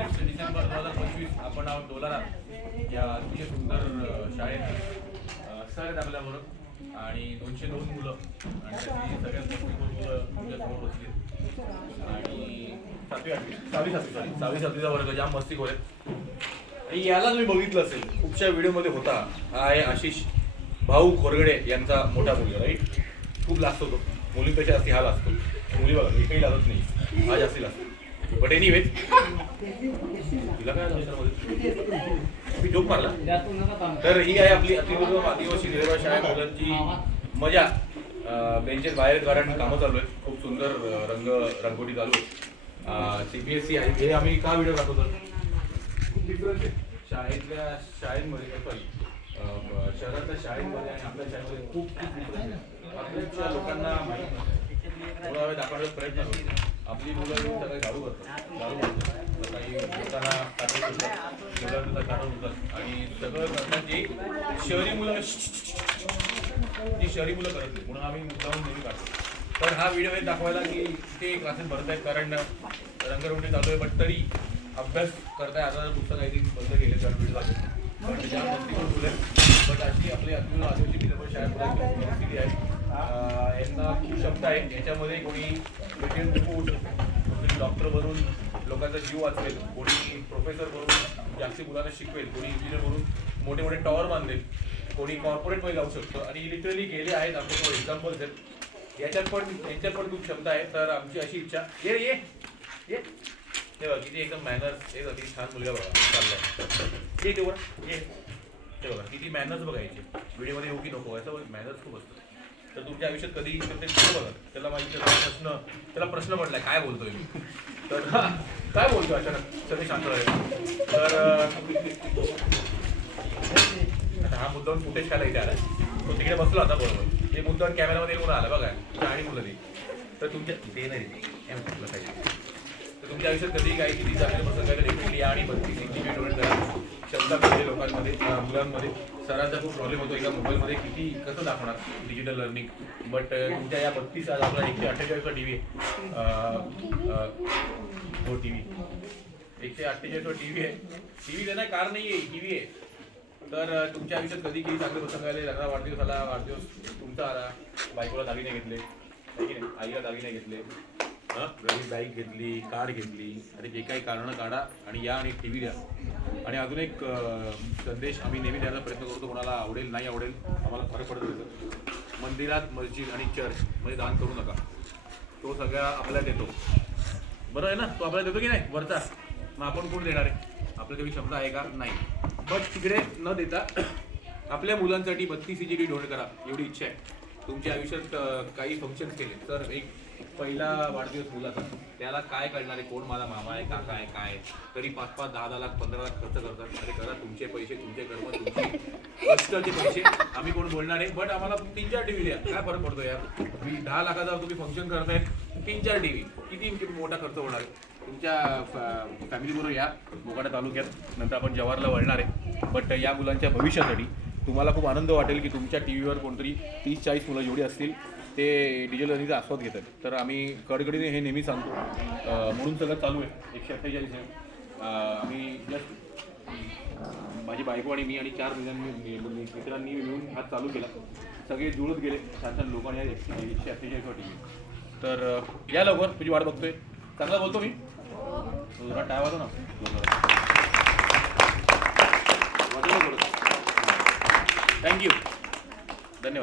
23 डिसेंबर 2025 आपण आहोत डोलारा या अतिशय सुंदर शाळेत सर आहेत आपल्याबरोबर आणि 202 मुलं आणि त्याची सगळ्यात मोठी मुलं तुमच्यासमोर बसली आणि सहावी सातवीचा वर्ग जाम मस्तीखोर आहेत. याला तुम्ही बघितलं असेल खूपशा व्हिडिओमध्ये होता. हा आहे आशिष भाऊ खोरगडे यांचा मोठा मुलगा. राईट, खूप लाजतो तो, मुलीपेक्षा जास्ती हा लाजतो. मुली बघा एकही लागत नाही, हा जास्ती लागतो. बट एनिवेज तिला काय मी जोक मारला. तर ही आहे आपली अतिदुर्गम आदिवासी निराधार शाळा मुलांची मजा. बेंचेस बाहेर कारण कामं चालू आहेत, खूप सुंदर रंगोटी चालू आहे. CBSE आहे हे आम्ही का व्हिडिओ दाखवतो, खूप डिफरन्स आहे शाळेंमध्ये सॉरी शहरातल्या शाळेमध्ये आणि आपल्या शाळेमध्ये खूप खूप डिफरन्स आहे. आपल्या लोकांना माहिती थोडा दाखवण्याचा प्रयत्न करतो. आपली मुलं सगळे दारू करतात, काही लोकांना काढत होतात आणि सगळं करतात जे शहरी मुलं करत नाही, म्हणून आम्ही मुद्दामून नेहमी काढतो. तर हा व्हिडिओ हे दाखवायला की ते क्लासेस भरत आहेत कारण रंगरंगोटी चालू आहे, बट तरी अभ्यास करताय. आता पुस्तक काही बंद केले तर व्हिडिओ लागेल पण ज्या मस्ती पण मुलं बट अशी आपली आदिवासी निराधार शाळा परिस्थिती आहे. यांना खूप क्षमता आहे, याच्यामध्ये कोणी होऊ शकतो, कोणी डॉक्टर बनून लोकांचा जीव वाचवेल, कोणी प्रोफेसर बनून जास्ती मुलांना शिकवेल, कोणी इंजिनियर बनून मोठे मोठे टॉवर बांधेल, कोणी कॉर्पोरेटमध्ये जाऊ शकतो आणि लिटरली गेले आहेत. आमच्यासमोर एक्झाम्पल्स आहेत. यांच्यात पण खूप क्षमता आहे. तर आमची अशी इच्छा ये ये ये हे बघा किती एकदम मॅनर्स, एक अति छान मुलगा बघा चाललाय ये तेवढं ये ते बघा किती मॅनर्स बघायचे. व्हिडिओमध्ये येऊ की नको असं मॅनर्स खूप असतं. तर तुमच्या आयुष्यात कधी बघा त्याला माहिती त्याला प्रश्न पडलाय काय बोलतोय मी, तर काय बोलतोय अचानक सगळे शांत राहील. तर आता हा मुद्दाहून फुटेज खायला इथे आला, तो तिकडे बसला होता बरोबर, हे मुद्दाहून कॅमेरामध्ये येऊन आला बघा आणि मुलं ती. तर तुमच्या ते नाही पाहिजे. तर तुमच्या आयुष्यात कधी काही किती चांगले प्रसंग डेफिनेटली या आणि 32 इंची डोनेट करा. क्षमता पाहिजे लोकांमध्ये मुलांमध्ये. सरांचा खूप प्रॉब्लेम होतो एका मोबाईलमध्ये किती कसं दाखवणार डिजिटल लर्निंग, बट तुमच्या या 32 आज आपला 148वा TV आहे. हो TV 148वा TV आहे. TV देणार कार नाही आहे, TV आहे. तर तुमच्या आयुष्यात कधी किती चांगले प्रसंग आले, लग्नाला वाढदिवस आला, वाढदिवस तुमचा आला, बायकोला दागिने घेतले की नाही, आईला दागिने घेतले, घरी बाईक घेतली, कार घेतली, आणि जे काही कारणं काढा आणि या आणि TV द्या. आणि अजून एक संदेश आम्ही नेहमी द्यायला प्रयत्न करतो, कोणाला आवडेल नाही आवडेल आम्हाला फरक पडत होतं. मंदिरात मस्जिद आणि चर्च मध्ये दान करू नका, तो सगळा आपल्याला देतो. बरं आहे ना, तो आपल्याला देतो की नाही वरचा, मग आपण कोण देणार आहे, आपल्या तेवढी क्षमता आहे का नाही. बट तिकडे न देता आपल्या मुलांसाठी 32 इंची डोनेट करा एवढी इच्छा आहे. तुमच्या आयुष्यात काही फंक्शन्स केले तर एक पहिला वाढदिवस मुलाचा त्याला काय कळणार आहे, कोण माझा मामा आहे, काका आहे, काय तरी 5-5, 10-10 लाख 15 लाख खर्च करतात. अरे करा, तुमचे पैसे, तुमचे कर्म, तुमचे कष्टाचे पैसे, आम्ही कोण बोलणार आहे. बट आम्हाला 3-4 TV द्या, काय फरक पडतो यार. 10 लाखाचा तुम्ही फंक्शन करतायत, 3-4 TV किती मोठा खर्च होणार आहे. तुमच्या फॅमिलीबरोबर या मोकाडा तालुक्यात, नंतर आपण जवाहरला वळणार आहे. बट या मुलांच्या भविष्यासाठी तुम्हाला खूप आनंद वाटेल की तुमच्या TVवर कोणतरी 30-40 मुलं जेवढी असतील ते डिजिटल लर्निंगचा आस्वाद घेतात. तर आम्ही कडकडीने हे नेहमी सांगतो, म्हणून सगळं चालू आहे. 148 आहे. आम्ही जस्ट माझी बायको आणि मी आणि 4 मित्रांनी मिळून हा चालू केला. सगळे जुळत गेले, छान छान लोकांनी 148 TV. तर या लवकर, तुझी वाट बघतोय. चांगला बोलतो मी, जरा टाय वाजव ना. थँक्यू, धन्यवाद.